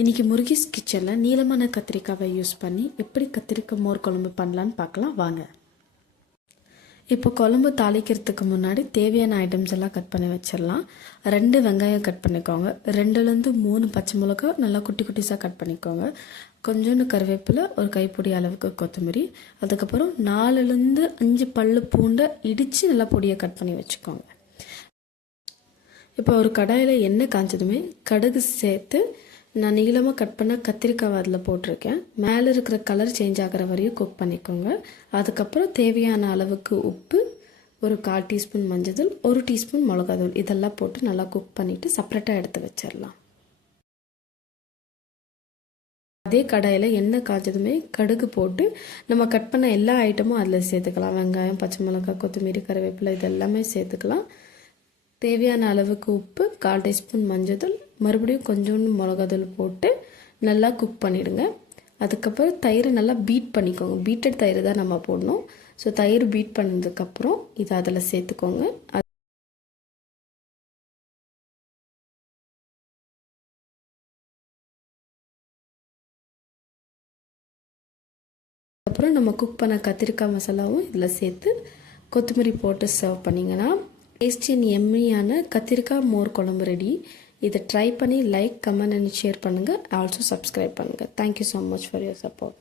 இன்றைக்கி முருகேஸ் கிச்சனில் நீளமான கத்திரிக்காவை யூஸ் பண்ணி எப்படி கத்திரிக்காய் மோர் குழம்பு பண்ணலான்னு பார்க்கலாம் வாங்க. இப்போ குழம்பு தாளிக்கிறதுக்கு முன்னாடி தேவையான ஐட்டம்ஸ் எல்லாம் கட் பண்ணி வச்சிடலாம். 2 வெங்காயம் கட் பண்ணிக்கோங்க. 2லேருந்து 3 பச்சை மிளகா நல்லா குட்டி குட்டிஸாக கட் பண்ணிக்கோங்க. கொஞ்சோண்டு கருவேப்பிலை, ஒரு கைப்பிடி அளவுக்கு கொத்தமல்லி, அதுக்கப்புறம் 4லேருந்து 5 பல்லு பூண்டை இடித்து நல்லா பொடியை கட் பண்ணி வச்சுக்கோங்க. இப்போ ஒரு கடாயில் எண்ணெய் காய்ச்சதுமே கடுகு சேர்த்து நான் நீளமாக கட் பண்ண கத்திரிக்காய் அதில் போட்டிருக்கேன். மேலே இருக்கிற கலர் சேஞ்ச் ஆகிற வரையும் குக் பண்ணிக்கோங்க. அதுக்கப்புறம் தேவையான அளவுக்கு உப்பு, ஒரு 1/4 டீஸ்பூன் மஞ்சள், 1 டீஸ்பூன் மிளகாத்தூள் இதெல்லாம் போட்டு நல்லா குக் பண்ணிவிட்டு செப்பரேட்டாக எடுத்து வச்சிடலாம். அதே கடாயில் எண்ணெய் காய்ச்சதுமே கடுகு போட்டு நம்ம கட் பண்ண எல்லா ஐட்டமும் அதில் சேர்த்துக்கலாம். வெங்காயம், பச்சை மிளகாய், கொத்தமல்லி, கருவேப்பிலை இதெல்லாமே சேர்த்துக்கலாம். தேவையான அளவுக்கு உப்பு, 1/4 டீஸ்பூன் மஞ்சள், மறுபடியும் கொஞ்சோண்டு மிளகாத்தூள் போட்டு நல்லா குக் பண்ணிவிடுங்க. அதுக்கப்புறம் தயிரை நல்லா பீட் பண்ணிக்கோங்க. பீட்டட் தயிர் தான் நம்ம போடணும். ஸோ தயிர் பீட் பண்ணதுக்கப்புறம் இதை அதில் சேர்த்துக்கோங்க. அப்புறம் நம்ம குக் பண்ண கத்திரிக்காய் மசாலாவும் இதில் சேர்த்து கொத்தமல்லி போட்டு சர்வ் பண்ணிங்கன்னா டேஸ்டி அண்ட் எம்மியான கத்திரிக்காய் மோர் குழம்பு ரெடி. இதை ட்ரை பண்ணி லைக், கமெண்ட் அண்ட் ஷேர் பண்ணுங்கள். ஆல்சோ சப்ஸ்கிரைப் பண்ணுங்கள். Thank you so much for your support.